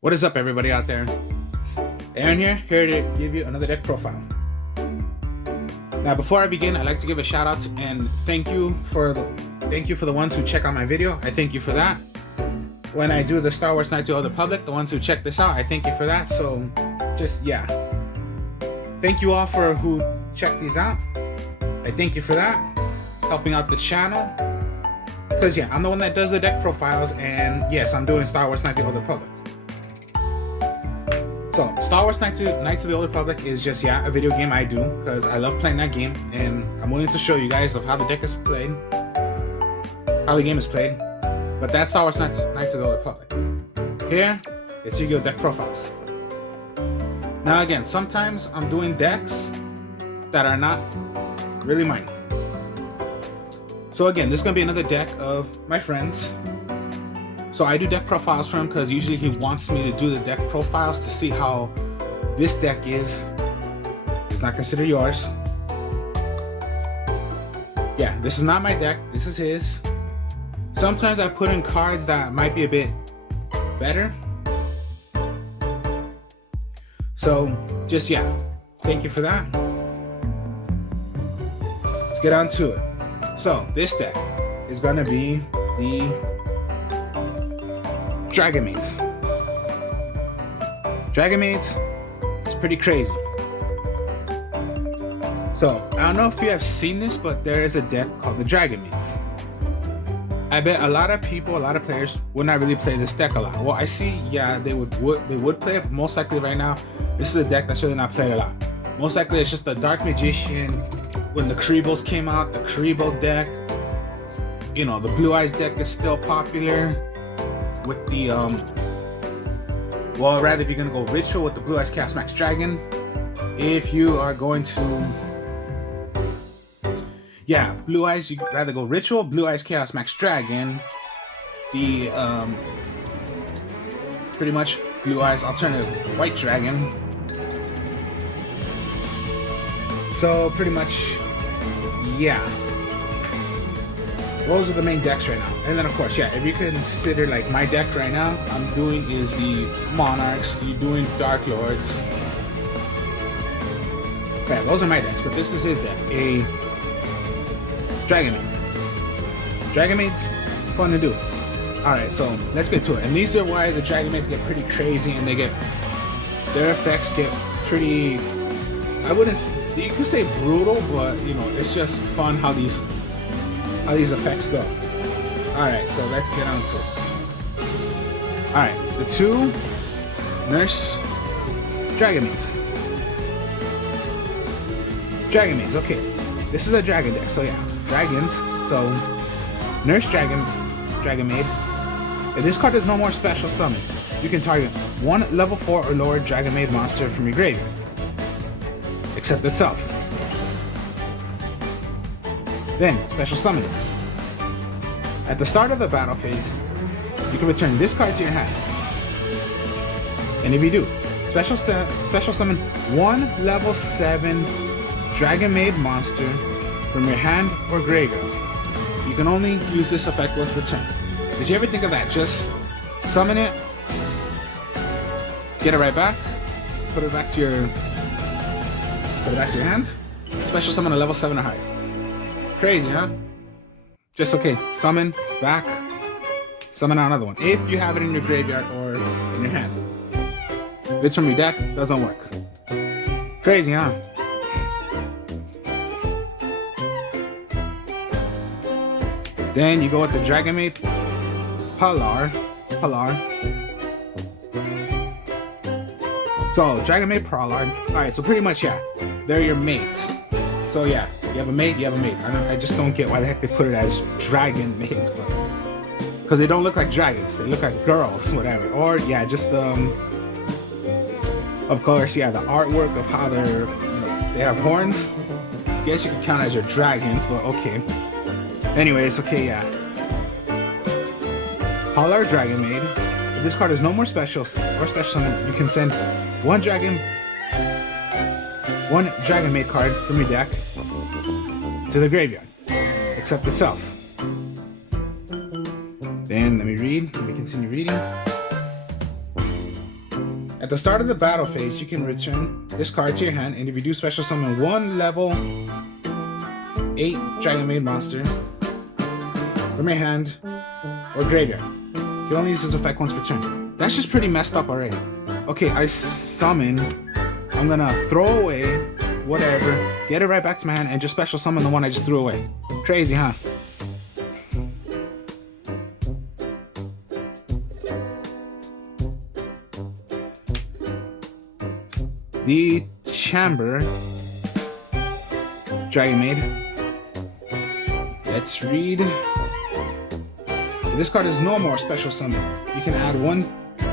What is up, everybody out there? Aaron here to give you another deck profile. Now, before I begin, I'd like to give a shout out and thank you for the ones who check out my video. I thank you for that. When I do the Star Wars Knights of the Old Republic, the ones who check this out, I thank you for that. So, thank you all for who checked these out. I thank you for that, helping out the channel. Because I'm the one that does the deck profiles, and yes, I'm doing Star Wars Knights of the Old Republic. So, Star Wars Knights of the Old Republic is just, a video game I do because I love playing that game, and I'm willing to show you guys of how the deck is played, how the game is played. But that's Star Wars Knights of the Old Republic. Here, it's Yu-Gi-Oh! Deck profiles. Now again, sometimes I'm doing decks that are not really mine. So again, this is going to be another deck of my friends. So I do deck profiles for him because usually he wants me to do the deck profiles to see how this deck is. It's not considered yours. Yeah, this is not my deck. This is his. Sometimes I put in cards that might be a bit better. So thank you for that. Let's get on to it. So this deck is gonna be the Dragonmaids. Dragonmaids is pretty crazy. So I don't know if you have seen this, but there is a deck called the Dragonmaids. I bet a lot of people, a lot of players would not really play this deck a lot. Well, I see, they would play it, but most likely right now, this is a deck that's really not played a lot. Most likely it's just the Dark Magician. When the Karibo's came out, the Karibo deck, the Blue Eyes deck is still popular. With the, if you're gonna go Ritual with the Blue Eyes Chaos Max Dragon. If you are going to, Blue Eyes, you'd rather go Ritual, Blue Eyes Chaos Max Dragon. The, pretty much Blue Eyes Alternative White Dragon. So pretty much, those are the main decks right now. And then of course, if you consider like my deck right now, I'm doing is the Monarchs, you're doing Dark Lords. Okay, those are my decks, but this is his deck, a Dragonmaid. Dragonmaid's fun to do. Alright, so let's get to it. And these are why the Dragonmaids get pretty crazy and their effects get pretty, you could say brutal, but it's just fun how these effects go. Alright, so let's get on to it. Alright, the two Nurse Dragonmaids. Dragonmaids, okay. This is a dragon deck, so dragons. So Nurse Dragonmaid. If this card has no more special summon, you can target one level 4 or lower Dragonmaid monster from your graveyard, except itself. Then, special summoning. At the start of the battle phase, you can return this card to your hand. And if you do, special summon one level 7 Dragonmaid monster from your hand or graveyard. You can only use this effect once per turn. Did you ever think of that? Just summon it, get it right back, put it back to your hand, special summon a level 7 or higher. Crazy, huh? Just summon back, summon out another one. If you have it in your graveyard or in your hand. If it's from your deck, doesn't work. Crazy, huh? Then you go with the Dragonmaid Palar. So Dragonmaid Prolard. Alright, so pretty much they're your mates. So you have a mate, I just don't get why the heck they put it as dragon maids, but because they don't look like dragons, they look like girls, whatever. Or just of course, the artwork of how they have horns. I guess you can count as your dragons, but okay. Anyways, Polar Dragonmaid. If this card has no more specials or special summon, you can send one Dragonmaid card from your deck to the graveyard, except itself. Then let me continue reading. At the start of the battle phase, you can return this card to your hand, and if you do, special summon one level 8 Dragonmaid monster from your hand or graveyard. You can only use this effect once per turn. That's just pretty messed up already. Okay, I summon. I'm gonna throw away whatever, get it right back to my hand, and just special summon the one I just threw away. Crazy, huh? The Chamber Dragonmaid. Let's read. This card is no more special summon. You can add one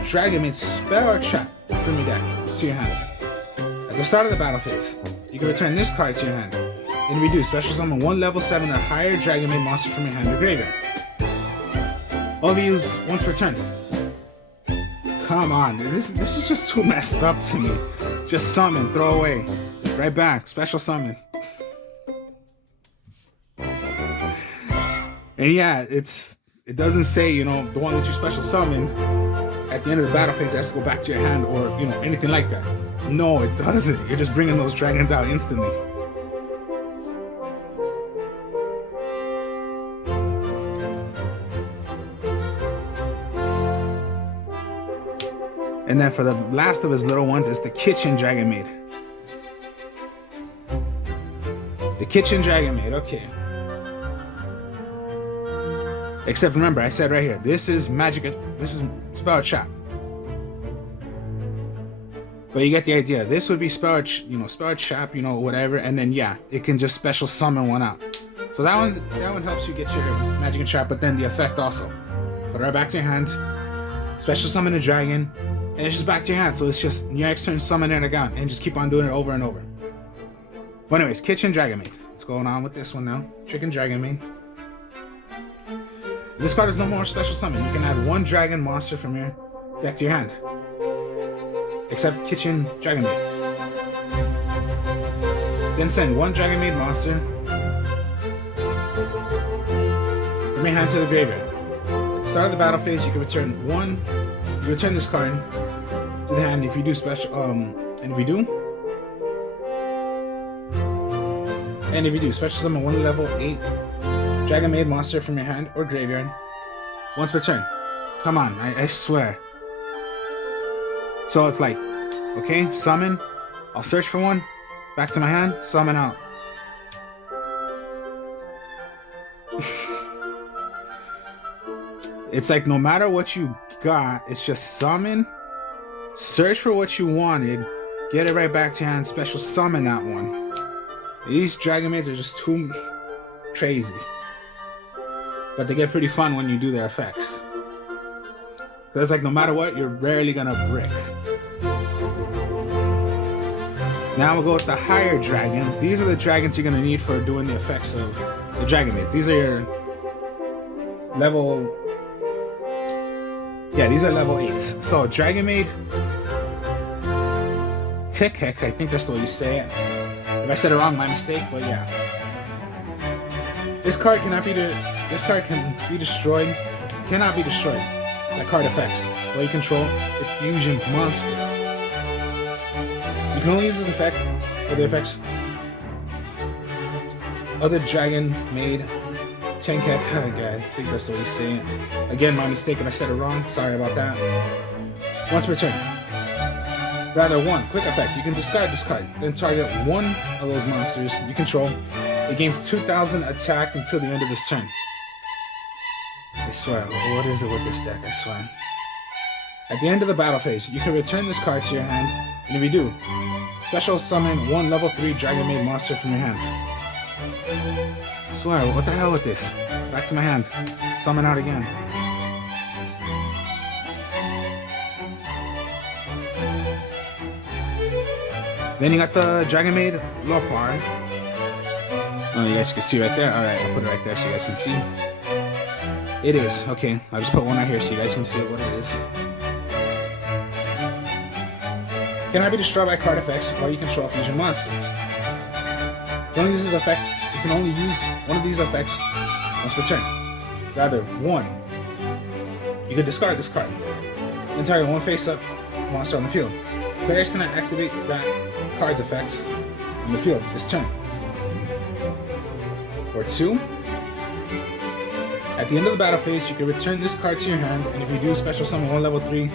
Dragonmaid spell or trap from your deck to your hand. At the start of the battle phase, you can return this card to your hand. And redo special summon one level 7 or higher Dragonmaid monster from your hand or graveyard. All of you use once per turn. Come on, this is just too messed up to me. Just summon, throw away, right back, special summon. And yeah, it doesn't say, you know, the one that you special summoned at the end of the battle phase has to go back to your hand or, you know, anything like that. No, it doesn't. You're just bringing those dragons out instantly. And then for the last of his little ones is the Kitchen Dragonmaid. The Kitchen Dragonmaid, okay. Except remember, I said right here, this is magic, this is spell trap. But you get the idea. This would be spell trap, you know, whatever, and then yeah, it can just special summon one out. So that one helps you get your magic and trap, but then the effect also. Put it right back to your hand, special summon a dragon, and it's just back to your hand. So it's just your next turn summon it again, and just keep on doing it over and over. But anyways, Kitchen Dragonmaid. What's going on with this one now? Chicken Dragonmaid. This card is no more special summon. You can add one dragon monster from your deck to your hand. Except Kitchen Dragonmaid. Then send one Dragonmaid monster from your hand to the graveyard. At the start of the battle phase, you can return this card to the hand if you do special and if you do special summon one level 8 Dragonmaid monster from your hand or graveyard once per turn. Come on, I swear. So it's like, okay, summon, I'll search for one, back to my hand, summon out. It's like no matter what you got, it's just summon, search for what you wanted, get it right back to your hand, special summon that one. These Dragonmaids are just too crazy. But they get pretty fun when you do their effects. Because it's like no matter what, you're rarely gonna brick. Now we'll go with the higher dragons. These are the dragons you're gonna need for doing the effects of the Dragonmaids. These are your level... Yeah, these are level 8s. So Dragonmaid Tick-Heck, I think that's the way you say it. If I said it wrong, my mistake, but yeah. This card can be destroyed. Cannot be destroyed. That card effects. While you control the fusion monster. You can only use this effect for the effects of the Dragonmaid Tick-Heck. Oh god, I think that's the way you say it. Again, my mistake if I said it wrong. Sorry about that. Once per turn. Rather, one quick effect. You can discard this card, then target one of those monsters you control. It gains 2,000 attack until the end of this turn. I swear, what is it with this deck? I swear. At the end of the battle phase, you can return this card to your hand, and if you do, special summon one level 3 Dragonmaid monster from your hand. I swear, what the hell with this? Back to my hand. Summon out again. Then you got the Dragonmaid Lopar. Oh, you guys can see right there. Alright, I'll put it right there so you guys can see. It is. Okay, I'll just put one right here so you guys can see what it is. Cannot be destroyed by card effects while you control fusion monsters. You can only use this effect. You can only use one of these effects once per turn. Rather, one You can discard this card. You can target one face-up monster on the field. Players cannot activate that card's effects on the field this turn. Or 2. At the end of the battle phase, you can return this card to your hand, and if you do, special summon one level 3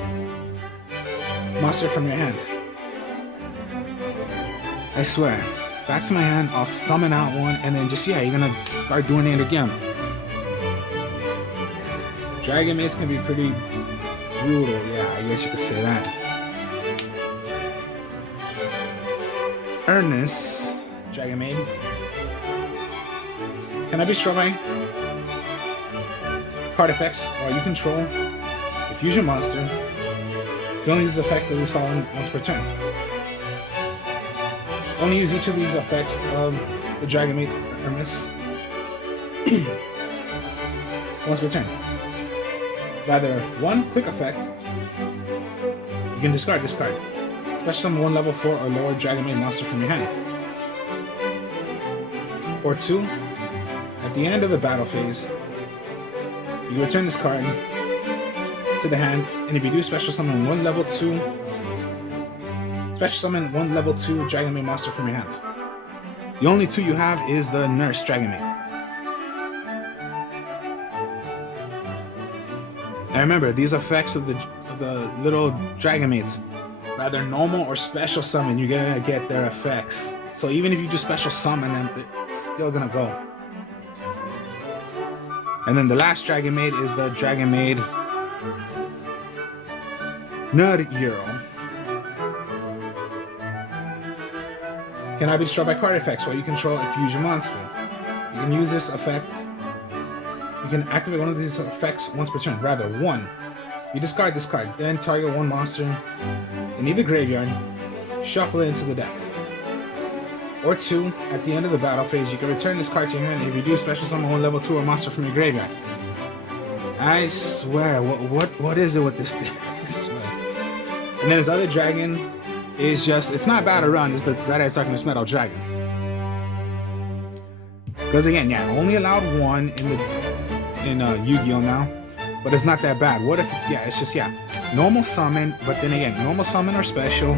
monster from your hand. I swear, back to my hand, I'll summon out one, and then just, yeah, you're gonna start doing it again. Dragonmaids can be pretty brutal, yeah, I guess you could say that. Ernest, Dragonmaid. Can I be struck by card effects while you control a fusion monster? You only use this effect that is following once per turn. Only use each of these effects of the Dragonmaid Ernest once per turn. Rather, one quick effect, you can discard this card. Special summon one level 4 or lower Dragonmaid monster from your hand. Or 2, at the end of the battle phase, you can return this card to the hand, and if you do, special summon one level 2 Dragonmaid monster from your hand. The only 2 you have is the Nurse Dragonmaid. Now remember, these effects of the little Dragonmaids, rather normal or special summon, you're gonna get their effects. So even if you just special summon them, it's still gonna go. And then the last Dragonmaid is the Dragonmaid Nerd Euro. Cannot be destroyed by card effects while you control a fusion monster. You can use this effect. You can activate one of these effects once per turn. Rather, 1. You discard this card, then target one monster in either graveyard, shuffle it into the deck. Or 2, at the end of the battle phase, you can return this card to your hand. If you do, special summon one level 2 or monster from your graveyard. I swear, what is it with this thing? I swear. And then his other dragon is just, it's not bad to run, it's the Red Eyes Darkness Metal Dragon. Because again, yeah, only allowed 1 in Yu-Gi-Oh! Now, but it's not that bad. What if, yeah, it's just, yeah, normal summon, but then again, normal summon or special,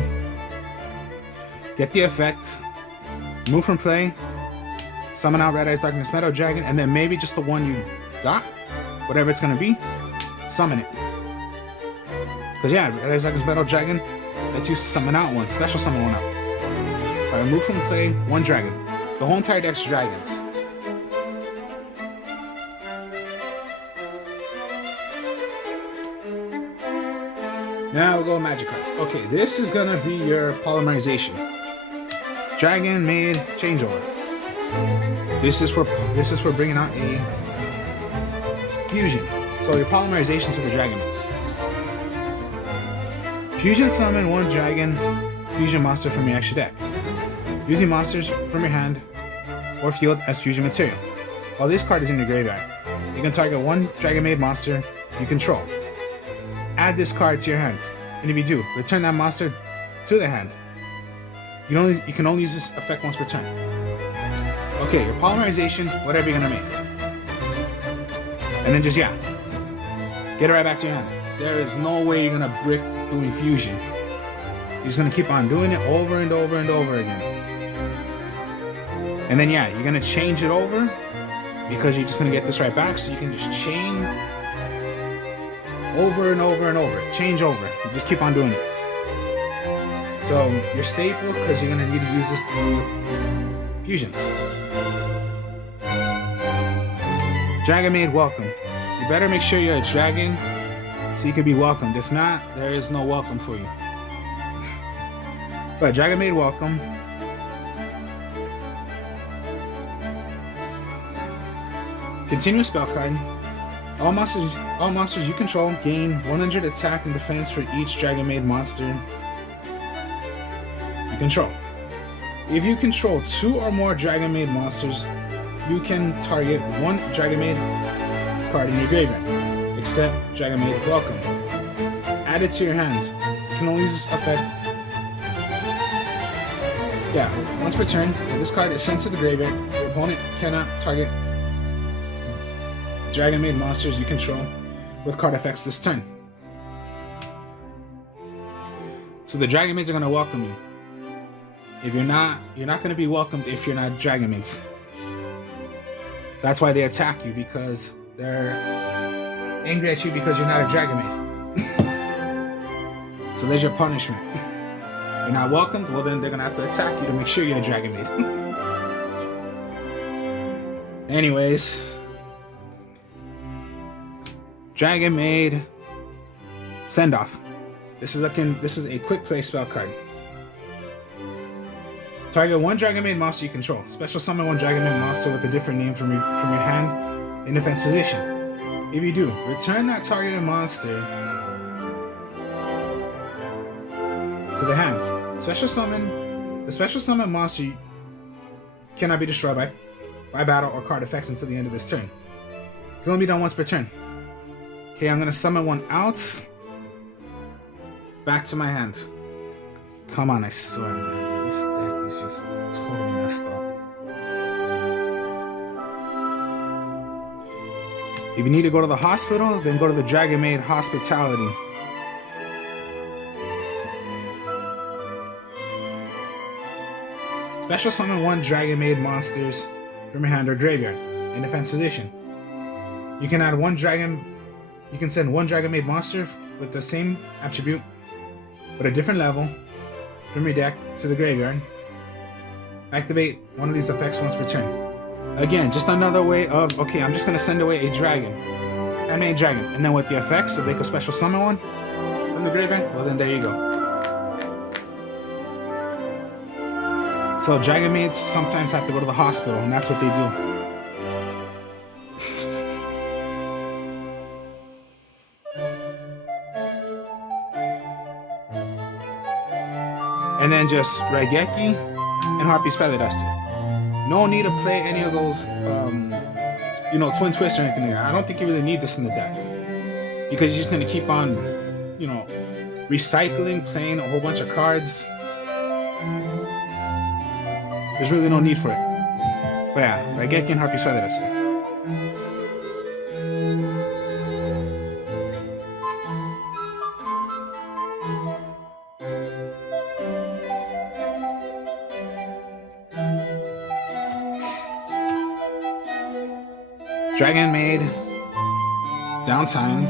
get the effect, move from play, summon out Red Eyes Darkness Metal Dragon, and then maybe just the one you got, whatever it's gonna be, summon it. Because yeah, Red Eyes Darkness Metal Dragon lets you summon out one, special summon one out. Alright, move from play, 1 dragon. The whole entire deck's dragons. Now we'll go with magic cards. Okay, this is gonna be your polymerization. Dragonmaid changeover. This is for bringing out a fusion. So your polymerization to the Dragonmaids. Fusion summon 1 dragon fusion monster from your extra deck, using monsters from your hand or field as fusion material. While this card is in your graveyard, you can target 1 Dragonmaid monster you control. Add this card to your hand, and if you do, return that monster to the hand. You can only use this effect once per turn. Okay, your polymerization, whatever you're gonna make. And then just, yeah, get it right back to your hand. There is no way you're gonna brick doing fusion. You're just gonna keep on doing it over and over and over again. And then, yeah, you're gonna change it over because you're just gonna get this right back, so you can just chain over and over and over. Change over. You just keep on doing it. So your staple, because you're gonna need to use this through fusions. Dragonmaid, welcome. You better make sure you're a dragon so you can be welcomed. If not, there is no welcome for you. But Dragonmaid, welcome. Continue spell card. All monsters you control gain 100 attack and defense for each Dragonmaid monster you control. If you control 2 or more Dragonmaid monsters, you can target 1 Dragonmaid card in your graveyard, except Dragonmaid Welcome. Add it to your hand. You can only use this effect. Yeah, once per turn, if this card is sent to the graveyard, your opponent cannot target Dragonmaid monsters you control with card effects this turn. So the Dragonmaids are going to welcome you. If you're not going to be welcomed if you're not Dragonmaids. That's why they attack you, because they're angry at you because you're not a Dragonmaid. So there's your punishment. You're not welcomed, well then they're going to have to attack you to make sure you're a Dragonmaid. Anyways, Dragonmaid Send Off. This is a quick play spell card. Target one Dragonmaid monster you control. Special summon one Dragonmaid monster with a different name from your hand in defense position. If you do, return that targeted monster to the hand. The special summon monster cannot be destroyed by battle or card effects until the end of this turn. It can only be done once per turn. Okay, I'm gonna summon one out. Back to my hand. Come on, I swear, man. This deck is just totally messed up. If you need to go to the hospital, then go to the Dragonmaid Hospitality. Special summon one Dragonmaid monsters from your hand or graveyard in defense position. You can send one Dragonmaid monster with the same attribute but a different level from your deck to the graveyard. Activate one of these effects once per turn. Again, just another way of, okay, I'm just going to send away a dragon. I made a dragon. And then with the effects, if they could special summon one from the graveyard, well then there you go. So Dragonmaids sometimes have to go to the hospital, and that's what they do. And then just Raigeki and Harpy's Feather Duster. No need to play any of those, Twin Twist or anything like that. I don't think you really need this in the deck. Because you're just going to keep on, recycling, playing a whole bunch of cards. There's really no need for it. But yeah, Raigeki and Harpy's Feather Duster. Dragonmaid Downtime.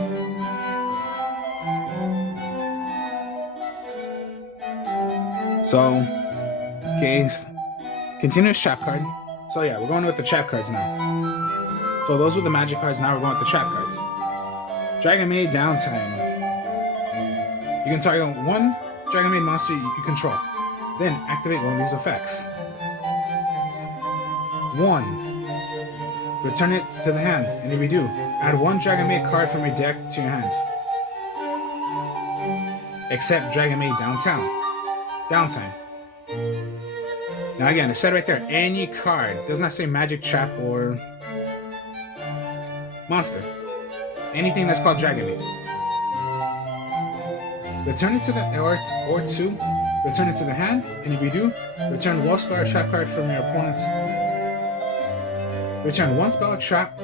So, okay, continuous trap card. So yeah, we're going with the trap cards now. So those were the magic cards, now we're going with the trap cards. Dragonmaid Downtime. You can target one Dragonmaid monster you control. Then activate one of these effects. 1. Return it to the hand, and if you do, add one Dragonmaid card from your deck to your hand. Except Dragonmaid Downtime. Now again, it said right there, any card. It does not say magic, trap, or monster. Anything that's called Dragonmaid. Return it to the or 2. Return it to the hand, and if you do, return one spell or trap card from your opponent's. Return one spell or trap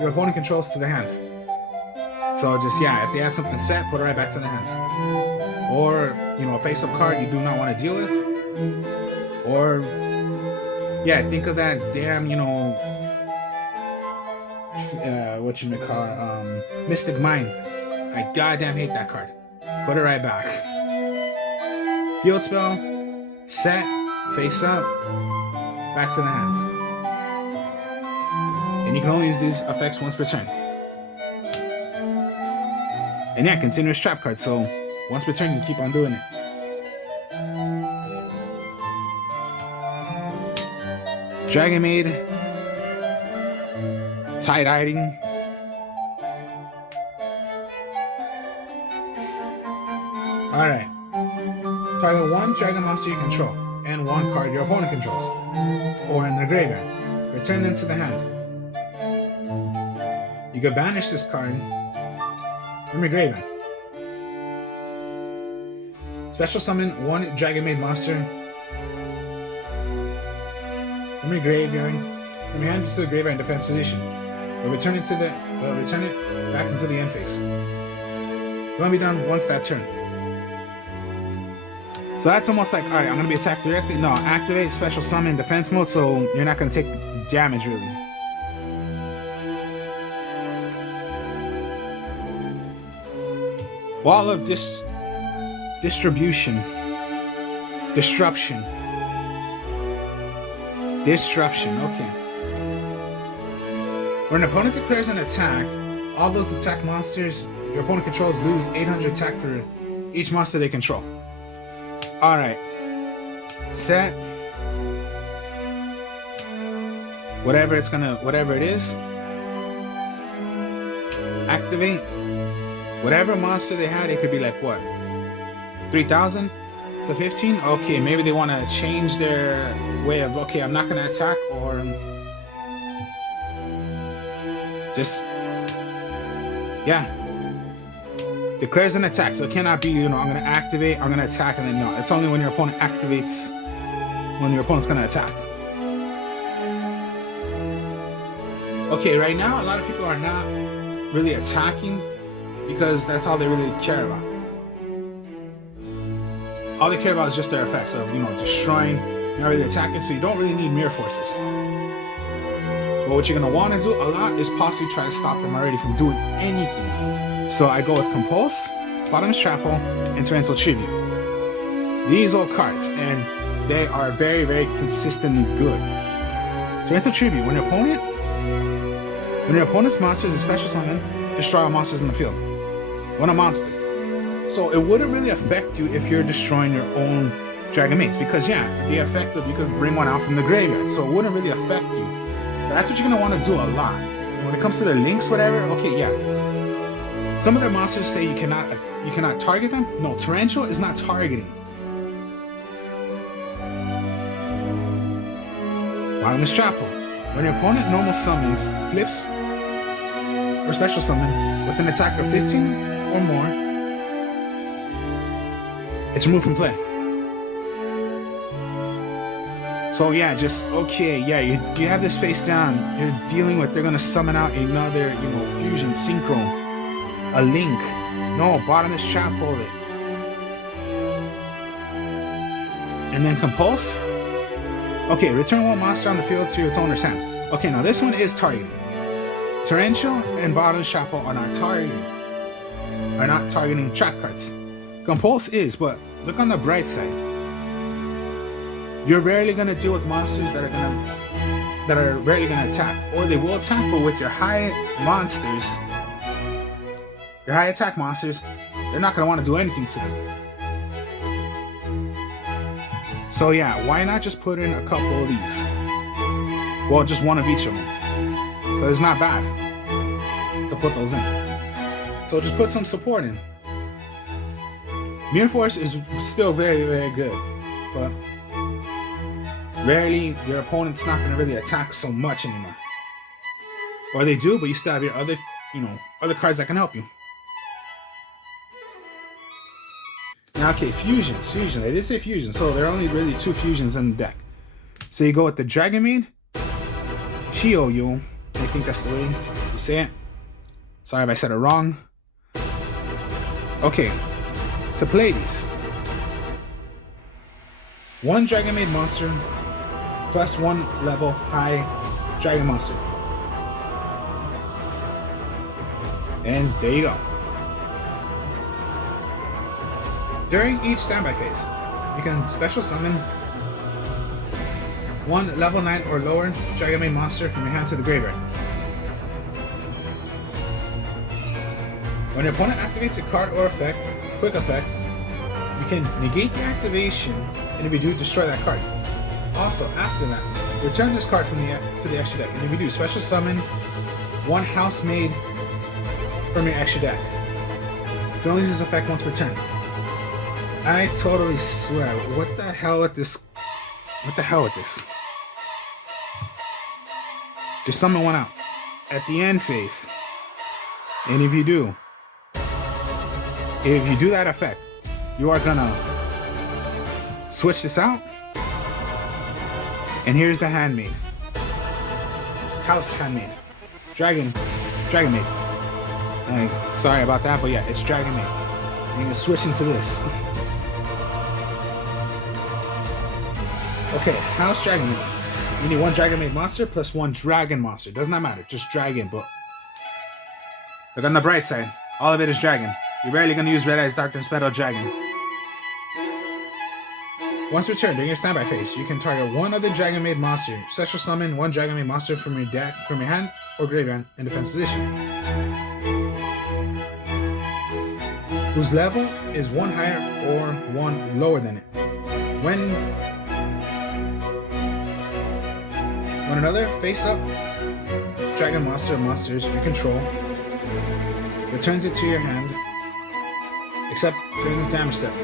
your opponent controls to the hand. So just, if they have something set, put it right back to the hand. Or, a face-up card you do not want to deal with. Or, think of that damn, Mystic Mine. I goddamn hate that card. Put it right back. Field spell, set, face up, back to the hand. And you can only use these effects once per turn. And continuous trap card, so once per turn you can keep on doing it. Dragonmaid Tie-Dyeing. Alright. Target one dragon monster you control, and one card your opponent controls, or in the graveyard. Return them to the hand. You can banish this card from your graveyard. Special summon one Dragonmaid monster from your graveyard, from your hand to the graveyard in defense position. return it back into the end phase. It's gonna be done once that turn. So that's almost like, alright, I'm gonna be attacked directly. No, activate special summon defense mode, so you're not gonna take damage really. Wall of disruption. Okay. When an opponent declares an attack, all those attack monsters your opponent controls lose 800 attack for each monster they control. Alright. Set. Whatever it is. Activate. Whatever monster they had, it could be like what? 3,000 to 15? Okay, maybe they want to change their way of, okay, I'm not going to attack, or just, yeah. Declares an attack, so it cannot be, I'm going to activate, I'm going to attack, and then no. It's only when your opponent activates, when your opponent's going to attack. Okay, right now, a lot of people are not really attacking because that's all they really care about. All they care about is just their effects of, destroying, not really attacking, so you don't really need mirror forces. But what you're going to want to do a lot is possibly try to stop them already from doing anything. So I go with Compulse, Bottom's Chapel, and Torrential Tribute. These are cards, and they are very, very consistently good. Torrential Tribute, when your opponent's monster is a special summon, destroy all monsters in the field. When a monster. So it wouldn't really affect you if you're destroying your own Dragonmaids, because yeah, the effect of you could bring one out from the graveyard, so it wouldn't really affect you. But that's what you're gonna want to do a lot. When it comes to the links, whatever, okay, yeah. Some of their monsters say you cannot target them. No, Torrential is not targeting. Bottomless Chapel. When your opponent normal summons, flips, or special summon with an attack of 15 or more, it's removed from play. So yeah, just okay, yeah, you have this face down. You're dealing with, they're gonna summon out another, fusion, synchro, a link. No, Bottomless Chapel it. And then Compulse. Okay, return one monster on the field to its owner's hand. Okay, now this one is targeting. Torrential and Bottomless Chapel are not targeting trap cards. Compulse is, but look on the bright side. You're rarely gonna deal with monsters that are rarely gonna attack, or they will attack, but with your high monsters, your high attack monsters, they're not gonna want to do anything to them. So yeah, why not just put in a couple of these? Well, just one of each of them. But it's not bad to put those in. So just put some support in. Mirror Force is still very, very good, but rarely your opponent's not going to really attack so much anymore. Or they do, but you still have your other, other cards that can help you. Now, okay, fusions. I did say fusion, so there are only really 2 fusions in the deck. So you go with the Dragonmaid, Shioyu. I think that's the way you say it. Sorry if I said it wrong. Okay, to play these. 1 Dragonmaid monster plus 1 level high dragon monster. And there you go. During each standby phase, you can special summon 1 level 9 or lower Dragonmaid monster from your hand to the graveyard. When your opponent activates a card or effect, quick effect, you can negate the activation, and if you do, destroy that card. Also, after that, return this card to the extra deck, and if you do, special summon 1 Housemaid from your extra deck. You can only use this effect once per turn. I totally swear, what the hell with this? What the hell with this? Just summon one out at the end phase. And if you do that effect, you are gonna switch this out. And here's the Handmaid. House Handmaid. Dragonmaid. Sorry about that, but yeah, it's Dragonmaid. I'm gonna switch into this. Okay, how's Dragonmaid? You need one Dragonmaid monster plus one dragon monster. Does not matter, just dragon, but look on the bright side. All of it is dragon. You're rarely gonna use Red Eyes Darkness Battle Dragon. Once returned during your standby phase, you can target one other Dragonmaid monster. Special summon one Dragonmaid monster from your deck, from your hand or graveyard in defense position, whose level is one higher or one lower than it. When another face-up dragon monster or monsters you control returns it to your hand, except during this damage step,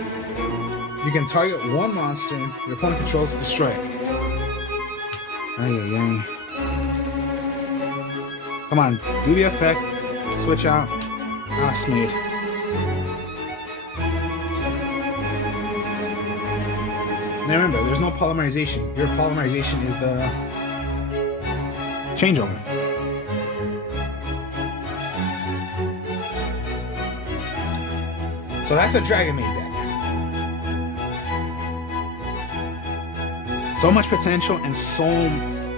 you can target one monster your opponent controls to destroy it. Ay. Come on, do the effect, switch out, Dragonmaid. Now remember, there's no polymerization. Your polymerization is the changeover. So that's a Dragonmaid deck. So much potential and so...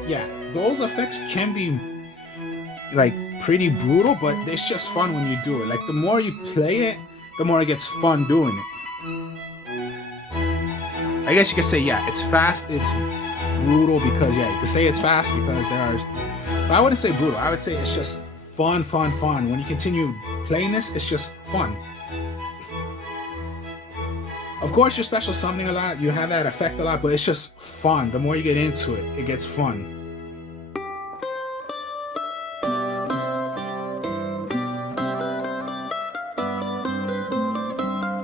yeah, those effects can be like pretty brutal, but it's just fun when you do it. Like the more you play it, the more it gets fun doing it. I guess you could say, yeah, it's fast, it's brutal because, yeah, you could say it's fast because there are... but I wouldn't say brutal. I would say it's just fun. When you continue playing this, it's just fun. Of course, you're special summoning a lot, you have that effect a lot, but it's just fun. The more you get into it, it gets fun.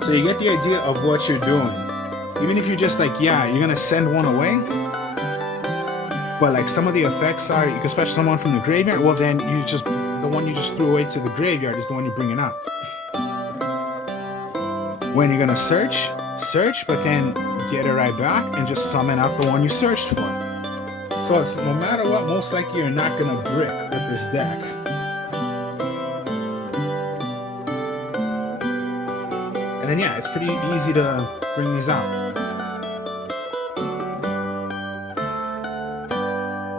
So you get the idea of what you're doing. Even if you're just like, yeah, you're gonna send one away, but like some of the effects are, you can special summon from the graveyard, well then you just, the one you just threw away to the graveyard is the one you're bringing out. When you're gonna search, but then get it right back and just summon out the one you searched for. So it's, no matter what, most likely you're not gonna brick with this deck. And then yeah, it's pretty easy to bring these out.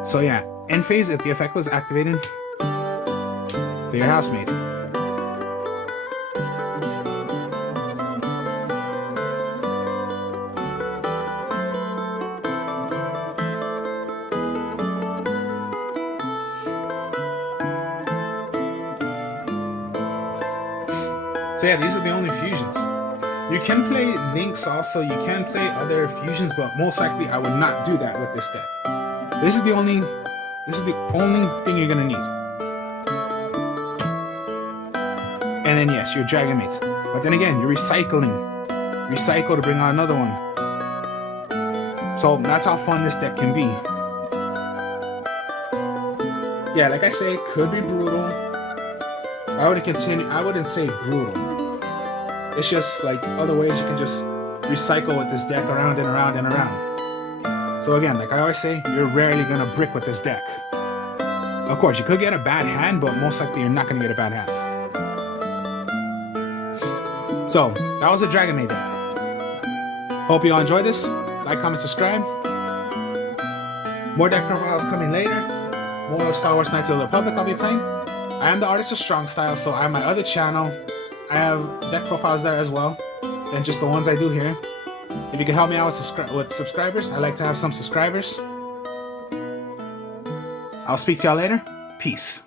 So yeah, end phase, if the effect was activated, they're your Dragonmaid. So yeah, these are the only fusions. You can play links also, you can play other fusions, but most likely I would not do that with this deck. This is the only thing you're gonna need. And then yes, your Dragonmaids. But then again, you're recycling. Recycle to bring out another one. So that's how fun this deck can be. Yeah, like I say, it could be brutal. I wouldn't say brutal. It's just like other ways you can just recycle with this deck around and around and around. So again, like I always say, you're rarely gonna brick with this deck. Of course, you could get a bad hand, but most likely you're not gonna get a bad hand. So, that was a Dragonmaid deck. Hope you all enjoyed this. Like, comment, subscribe. More deck profiles coming later. More Star Wars Knights of the Republic I'll be playing. I am the artist of Strong Style, so I have my other channel. I have deck profiles there as well, than just the ones I do here. If you can help me out with subscribers, I'd like to have some subscribers. I'll speak to y'all later. Peace.